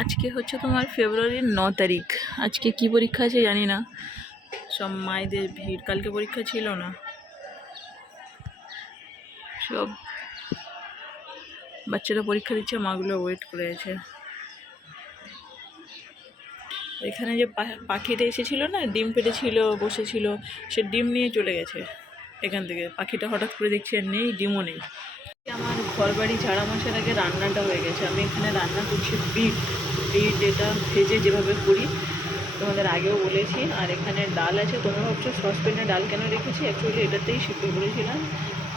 আজকে হচ্ছে তোমার ফেব্রুয়ারির 9 তারিখ। আজকে কি পরীক্ষা আছে জানি না, সব মায়েদের ভিড়। কালকে পরীক্ষা ছিল না, সব বাচ্চারা পরীক্ষা দিচ্ছে, মাগুলো ওয়েট করে আছে। এখানে যে পাখিটা এসেছিল না, ডিম পেটেছিল, বসেছিল, সে ডিম নিয়ে চলে গেছে এখান থেকে। পাখিটা হঠাৎ করে দেখছি আর নেই, ডিমও নেই। আমার ঘর বাড়ি ঝাড়া মশার আগে রান্নাটা হয়ে গেছে। আমি এখানে রান্না করছি বিট এটা ভেজে যেভাবে করি তোমাদের আগেও বলেছি। আর এখানে ডাল আছে। তোমরা ভাবছো সসপ্যানে ডাল কেন রেখেছি, অ্যাকচুয়ালি এটাতেই সিদ্ধ করেছিলাম,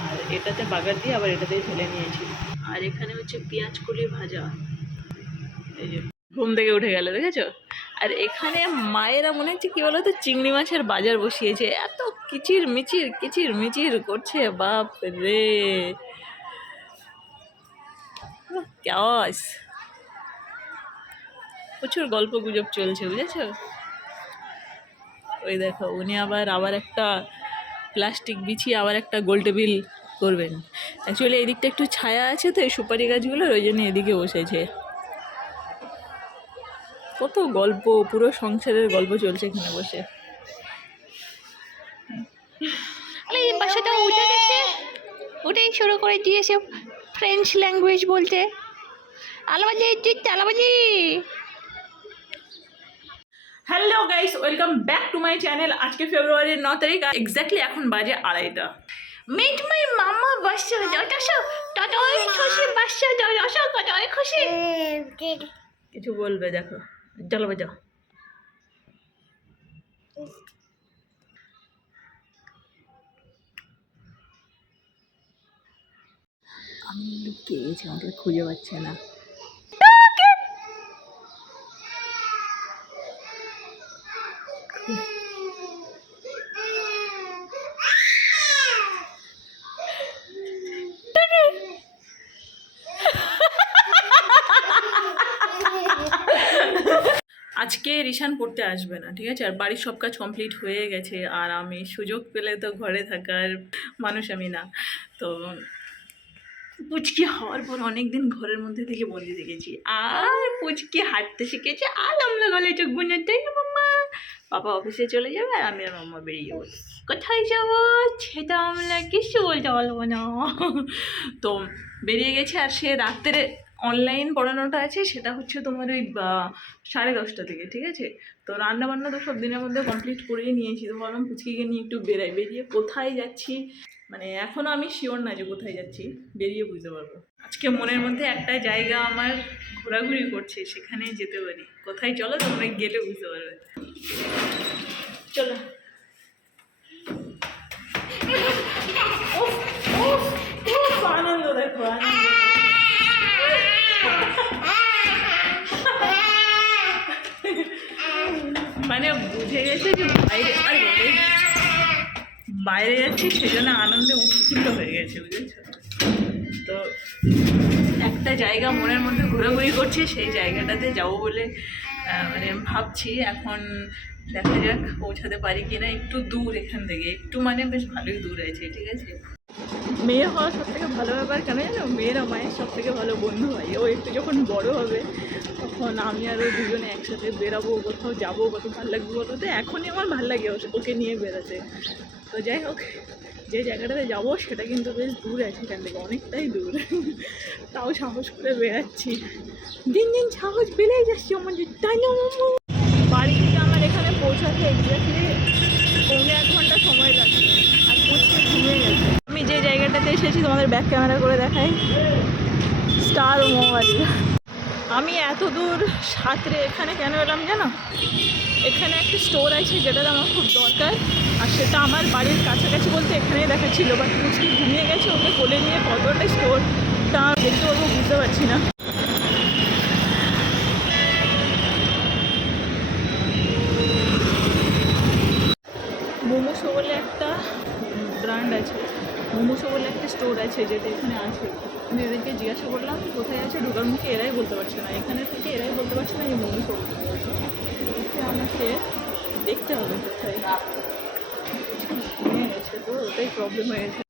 আর এটাতে বাগার দিয়ে আবার এটাতেই ঢেলে নিয়েছি। আর এখানে হচ্ছে পেঁয়াজ কলি ভাজা। এই যে ঘুম থেকে উঠে গেল, দেখেছো? আর এখানে মায়েরা মনে হচ্ছে কি বলতো, চিংড়ি মাছের বাজার বসিয়েছে। এত কিচির মিচির করছে, বাপ রে ক্যাস। প্রচুর গল্প গুজব চলছে, বুঝেছো? ওই দেখো, উনি আবার একটা প্লাস্টিক বিছিয়ে আবার একটা গোল টেবিল করবেন। অ্যাকচুয়ালি এই দিকটা একটু ছায়া আছে তো এই সুপারি গাছগুলোর, ওই জন্য এদিকে বসেছে। কত গল্প, পুরো সংসারের গল্প চলছে এখানে বসে। এই বাসাটা উঠে গেছে, ওটাই শুরু করে দিয়েছে ফ্রেঞ্চ ল্যাঙ্গুয়েজ বলতে। আলাবাজি। Hello guys, welcome back to my channel. আজকে ফেব্রুয়ারির 9 তারিখ, এক্স্যাক্টলি এখন বাজে 2:30। মিট মাই মামা বাসা যটাশো ততই খুশি, বাসা যটাশো ততই খুশি। কিছু বলবে, দেখো চলো বাজাও। আমি লুকিয়ে গেছি, আমাকে খুঁজে পাচ্ছে না। আজকে রিশান পড়তে আসবে না, ঠিক আছে? আর বাড়ির সব কাজ কমপ্লিট হয়ে গেছে, আর আমি সুযোগ পেলে তো ঘরে থাকার মানুষ আমি না। তো পুচকি হওয়ার পর অনেকদিন ঘরের মধ্যে থেকে বন্দি দেখেছি, আর পুচকি হাঁটতে শিখেছে। আর আমরা গলে চোখ বুঝাতেই না, মাম্মা পাপা অফিসে চলে যাবে আর আমি আর মাম্মা বেরিয়ে যাবো। কোথায় যাবো সেটা আমরা কিছু বলতে পারবো না। তো বেরিয়ে গেছে। আর সে রাত্রে অনলাইন পড়ানোটা আছে, সেটা হচ্ছে তোমার ওই 10:30 থেকে, ঠিক আছে? তো রান্নাবান্না তো সব দিনের মধ্যে কমপ্লিট করেই নিয়েছি। তো ভাবলাম পুচকিকে নিয়ে একটু বেরিয়ে কোথায় যাচ্ছি, মানে এখনও আমি শিওর না যে কোথায় যাচ্ছি, বেরিয়ে বুঝতে পারবো। আজকে মনের মধ্যে একটা জায়গা আমার ঘোরাঘুরি করছে, সেখানে যেতে পারি। কোথায় চলো, তোমরা গেলে বুঝতে পারবে। চলো। আনন্দ দেখো, আনন্দ। মানে বুঝে গেছে যে বাইরে যাচ্ছি, সেজন্য আনন্দে উৎফুল্ল হয়ে গেছে, বুঝেছো? তো একটা জায়গা মনের মধ্যে ঘোরাঘুরি করছে, সেই জায়গাটাতে যাবো বলে মানে ভাবছি। এখন দেখা যাক পৌঁছাতে পারি কিনা। একটু দূর এখান থেকে, একটু মানে বেশ ভালোই দূর আছে, ঠিক আছে? মেয়ে হওয়া সব থেকে ভালো ব্যাপার কেন জানো, মেয়েরা মায়ের সব থেকে ভালো বন্ধু হয়। ও একটু যখন বড় হবে তখন আমি আর ও দুজনে একসাথে বেরাবো, কোথাও যাবো, কত ভালো লাগবে বলো তো। এখনই আমার ভালো লাগে ওকে নিয়ে বেরোতে। তো যাই হোক, যে জায়গাটাতে যাবো সেটা কিন্তু বেশ দূর আছে এখান থেকে, অনেকটাই দূর। তাও সাহস করে বেরাচ্ছি, দিন দিন সাহস বেড়েই যাচ্ছি আমাদের, তাই না মামু? বাড়ি থেকে আমার এখানে পৌঁছাতে এক্স্যাক্টলি 1.5 ঘন্টা সময় লাগছে, আর পুচকে ঘুমিয়ে গেছে। আমি যে জায়গাটাতে এসেছি তোমাদের ব্যাক ক্যামেরা করে দেখাই, স্টার মল। আমি এত দূর সাঁতরে এখানে কেন এলাম জানো? এখানে একটা স্টোর আছে যেটার আমার খুব দরকার, আর সেটা আমার বাড়ির কাছাকাছি বলতে এখানেই দেখাচ্ছিল। বাট পুচকি ঘুমিয়ে গেছে, ওকে কোলে নিয়ে কতটা স্টোরটা দেখতে পারবো বুঝতে পারছি না। মোমোসো বলে একটা ব্র্যান্ড আছে, মোমোসো বলে একটা স্টোর আছে যেটা এখানে আছে। আমি এদেরকে জিজ্ঞাসা করলাম কোথায় আছে, ঢোকার মুখে এরাই বলতে পারছে না, এখানে থেকে এরাই বলতে পারছে না যে মোমোসো আমাকে দেখতে হবে কোথায়। ঘুমিয়ে গেছে তো ওটাই প্রবলেম হয়ে গেছে।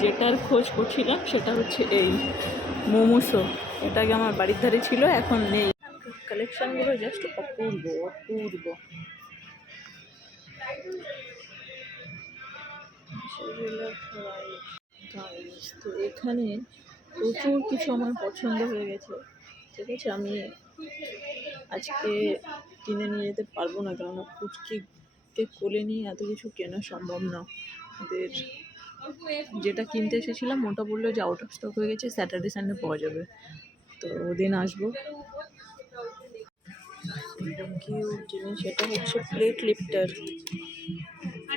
যেটার খোঁজ করছিলাম সেটা হচ্ছে এই মোমোসো। এটাকে আমার বাড়ির ধারে ছিল, এখন নেই। কালেকশনগুলো জাস্ট অপূর্ব অপূর্ব। তো এখানে প্রচুর কিছু আমার পছন্দ হয়ে গেছে, ঠিক আছে। আমি আজকে কিনে নিয়ে যেতে পারবো না, কারণ পুচকিকে কোলে নিয়ে এত কিছু কেনা সম্ভব না। ওদের যেটা কিনতে এসেছিলাম ওটা বললো যে আউট অফ স্টক হয়ে গেছে, স্যাটারডে সানডে পাওয়া যাবে, তো ওদিন আসবো। কিউট জিনিস, এটা হচ্ছে প্লেট লিফটার,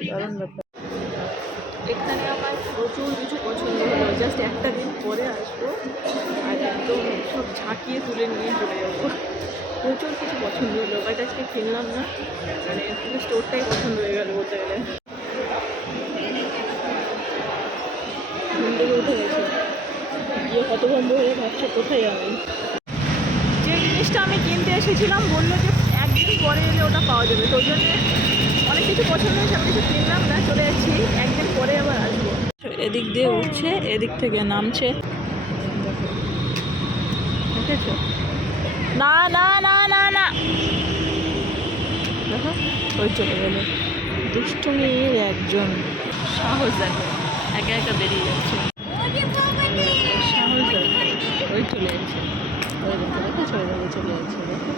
দারুণ ব্যাপার। এখানে আমার প্রচুর কিছু পছন্দ হলো, জাস্ট একটা দিন পরে আসবো আর একদম সব ঝাঁকিয়ে তুলে নিয়ে চলে যাবো। প্রচুর কিছু পছন্দ হলো, বাট আজকে কিনলাম না, মানে পুরো স্টোরটাই পছন্দ হয়ে গেল বলতে গেলে। ঘুম থেকে উঠে গেছে, গিয়ে কত বন্ধ হয়ে ভাবছে কোথায় আমি। যে জিনিসটা আমি কিনতে এসেছিলাম বললো যে একদিন পরে এলে ওটা পাওয়া যাবে, তো ওই জন্য অনেক কিছু পছন্দ হয়েছে, আমি কিছু কিনলাম না, চলে যাচ্ছি, একদিন পরে আবার আসবো। এদিক দিয়ে উঠছে, এদিক থেকে নামছে, দেখেছো? না না না না না, দেখো ওই চলে গেল। দুষ্টুমির একজন, সাহস দেখো, একা একা বেরিয়ে যাচ্ছে, সাহস দেখো, ওই চলে যাচ্ছে, ওই দেখো, দেখেছো, ওই দেখো চলে যাচ্ছে, দেখো।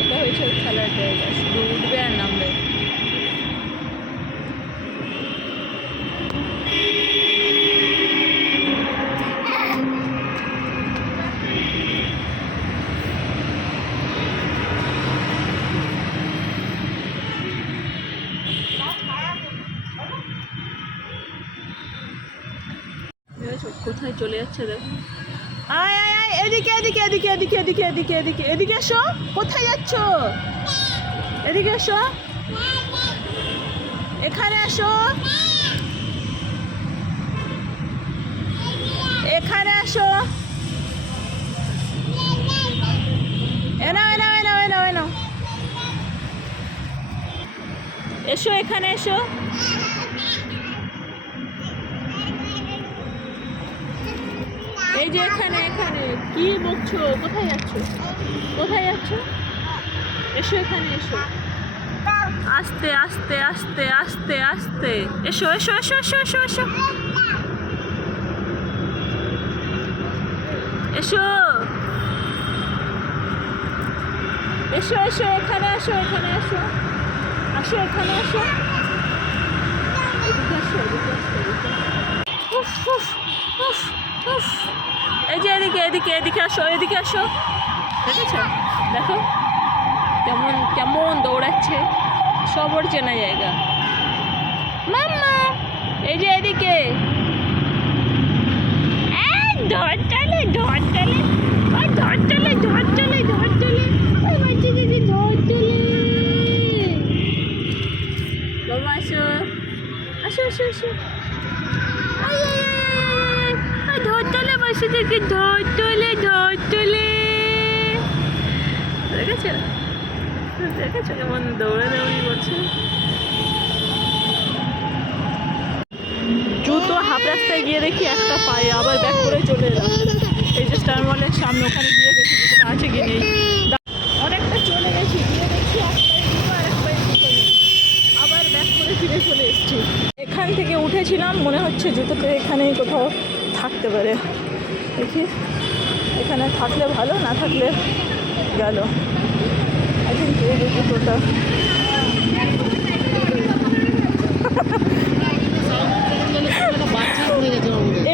এটা হয়েছে খেলার জায়গা, শুধু উঠবে আর নামবে। কোথায় চলে যাচ্ছে দেখো। আয় আয় আয়, এদিকে এদিকে এদিকে এদিকে এদিকে এদিকে এদিকে এদিকে এসো। কোথায় যাচ্ছ? এদিকে এসো, এখানে এসো, এখানে এসো, এনাও এনাও এনাও এনাও এনাও, এসো এখানে এসো। এই যে এখানে, এখানে কি বকছো? কোথায় যাচ্ছ? কোথায় যাচ্ছ? এসো এখানে এসো, আস্তে আস্তে আস্তে আস্তে আস্তে এসো এসো এসো এসো এসো এসো এসো এসো এসো, এখানে আসো, এখানে আসো, আসো এখানে আসো, এদিকে আসো, এদিকে আসো, উফ উফ উফ উফ। এই যে এদিকে এদিকে এদিকে আসো, এদিকে আসো, দেখেছো? দেখো কেমন কেমন দৌড়াচ্ছে, সব ওর চেনা জায়গা। মাম্মা এই যে এদিকে, ধর চলে ধর চলে, ওই ধর চলে ধর চলে ধর চলে, ওই বাচ্চা দিদি ধর চলে। বাবা আসো আসো আসো আসো, ধর চলে বসে থেকে, ধর চলে ধর চলে। দেখেছো দেখেছো কেমন দৌড়াদৌড়ি করছে। জুতো হাফ রাস্তায় গিয়ে দেখি একটা পায়ে, আবার ব্যাক করে চলে এলাম। এই যে স্টার মলের সামনে, ওখানে গিয়ে দেখি জুতোটা আছে কি নেই। অনেকটা চলে গেছি, গিয়ে দেখছি এক পায়ে জুতো আর এক পায়ে জুতো নেই, আবার ব্যাক করে ফিরে চলে এসেছি। এখান থেকে উঠেছিলাম, মনে হচ্ছে জুতোটা এখানেই কোথাও থাকতে পারে, দেখি এখানে থাকলে ভালো, না থাকলে গেল। আই থিঙ্ক এই যে জুতোটা,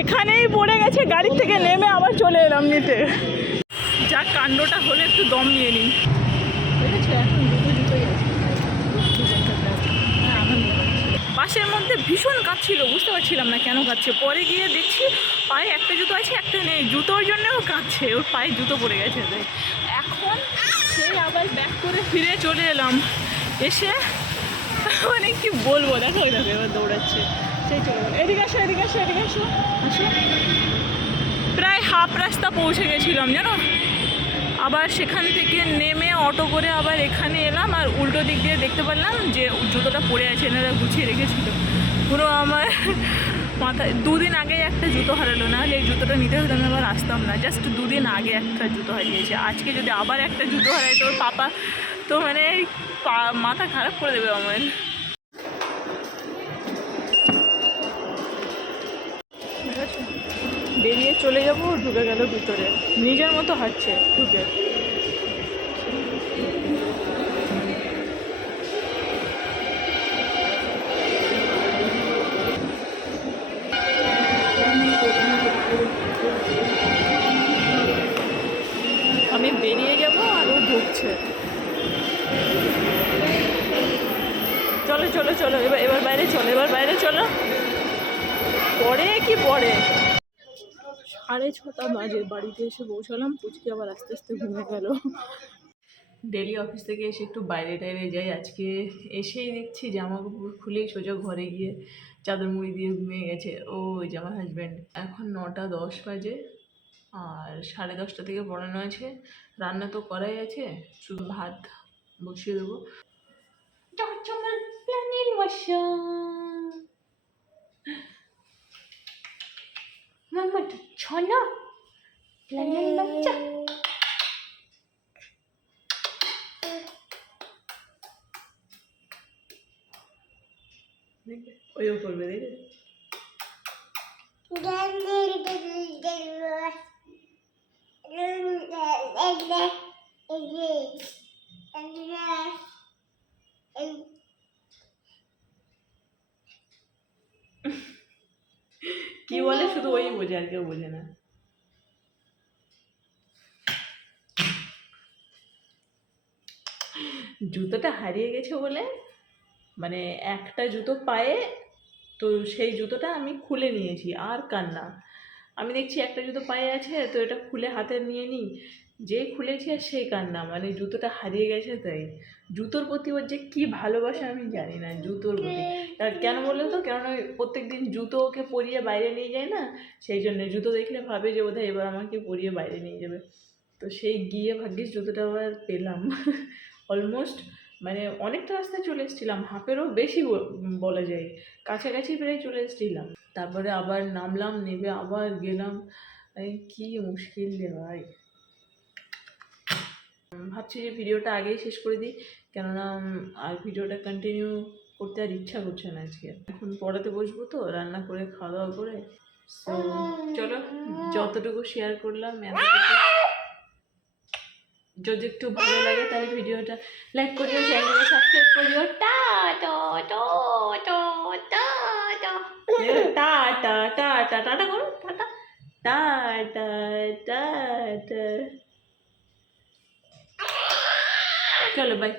এখানেই পড়ে গেছে, গাড়ি থেকে নেমে আবার চলে এলাম নিতে। যা কাণ্ডটা হলে একটু দম নিয়ে নিই। দেখেছো এখন দুটো জুতোই আছে। বাসের মধ্যে ভীষণ কাঁপছিল, বুঝতে পারছিলাম না কেন কাঁপছে, পরে গিয়ে দেখছি পায়ে একটা জুতো আছে একটা নেই, জুতোর জন্যও কাঁপছে, ওর পায়ে জুতো পড়ে গেছে। এখন সেই আবার ব্যাক করে ফিরে চলে এলাম, এসে মানে কি বলবো, দেখো ওই দেখো এবার দৌড়াচ্ছে, সেই চলে গেল। এদিকে আসো এদিকে আসো এদিকে আসো আসো। প্রায় হাফ রাস্তা পৌঁছে গেছিলাম জানো, আবার সেখান থেকে নেমে অটো করে আবার এখানে এলাম, আর উল্টো দিক দিয়ে দেখতে পারলাম যে জুতোটা পড়ে আছে, এনারা গুছিয়ে রেখেছিল। পুরো আমার মাথায় 2 দিন আগে একটা জুতো হারালো, নাহলে এই জুতোটা নিতে হতো আমি আবার আসতাম না। জাস্ট 2 দিন আগে একটা জুতো হারিয়েছে, আজকে যদি আবার একটা জুতো হারায় তোর পাপা তো মানে মাথা খারাপ করে দেবে আমার। বেরিয়ে চলে যাবো, ঢুকে গেল ভিতরে, নিজের মতো হাঁটছে ঢুকে। আমি বেরিয়ে যাব আর ও ঢুকছে। চলো চলো চলো, এবার বাইরে চলো, এবার বাইরে চলো। পরে কি পরে 6:30 বাজে, বাড়িতে এসে পৌঁছালাম। পুচকি আবার আস্তে আস্তে ঘুমে গেল। ডেলি অফিস থেকে এসে একটু বাইরে টাইরে যাই, আজকে এসেই দেখছি জামা কাপড় খুলেই সোজা ঘরে গিয়ে চাদর মুড়ি দিয়ে ঘুমিয়ে গেছে ও, ওই যে আমার হাজব্যান্ড। এখন 9:10 বাজে, আর 10:30 থেকে পড়ানো আছে। রান্না তো করাই আছে, শুধু ভাত বসিয়ে দেবো। চমচমার প্ল্যানের বাসা, মাম্মা তো ছনা প্ল্যানের বাচ্চা। ওইও করবে, দেখবে। কি বলে শুধু ওই বোঝে, আর কেউ বোঝে না। জুতোটা হারিয়ে গেছে বলে, মানে একটা জুতো পায়ে, তো সেই জুতোটা আমি খুলে নিয়েছি, আর কান্না। আমি দেখছি একটা জুতো পায়ে আছে, তো এটা খুলে হাতে নিয়ে নিই, যেই খুলেছি আর সেই কান্না, মানে জুতোটা হারিয়ে গেছে। তাই জুতোর প্রতি ওর যে কী ভালোবাসা আমি জানি না, জুতোর প্রতি। আর কেন বললো তো, কেননা প্রত্যেক দিন জুতো ওকে পরিয়ে বাইরে নিয়ে যায় না, সেই জন্যে জুতো দেখলে ভাবে যে বোধহয় এবার আমাকে পরিয়ে বাইরে নিয়ে যাবে। তো সেই গিয়ে ভাগ্যিস জুতোটা আবার পেলাম। অলমোস্ট মানে অনেকটা রাস্তায় চলে এসেছিলাম, হাফেরও বেশি বলা যায়, কাছাকাছি প্রায় চলে এসেছিলাম। তারপরে আবার নামলাম, নেমে আবার গেলাম, কি মুশকিল রে ভাই। ভাবছি যে ভিডিওটা আগেই শেষ করে দিই, কেননা আর ভিডিওটা কন্টিনিউ করতে আর ইচ্ছা করছে না আজকে। এখন পড়াতে বসবো, তো রান্না করে খাওয়া দাওয়া করে। তো চলো, যতটুকু শেয়ার করলাম এতটুকু। যদি একটু ভালো লাগে তাহলে ভিডিওটা লাইক করিও, চ্যানেলটা সাবস্ক্রাইব করিও। টাটা টাটা টাটা টাটা করো, টাটা টাটা টাটা। চলো বাই।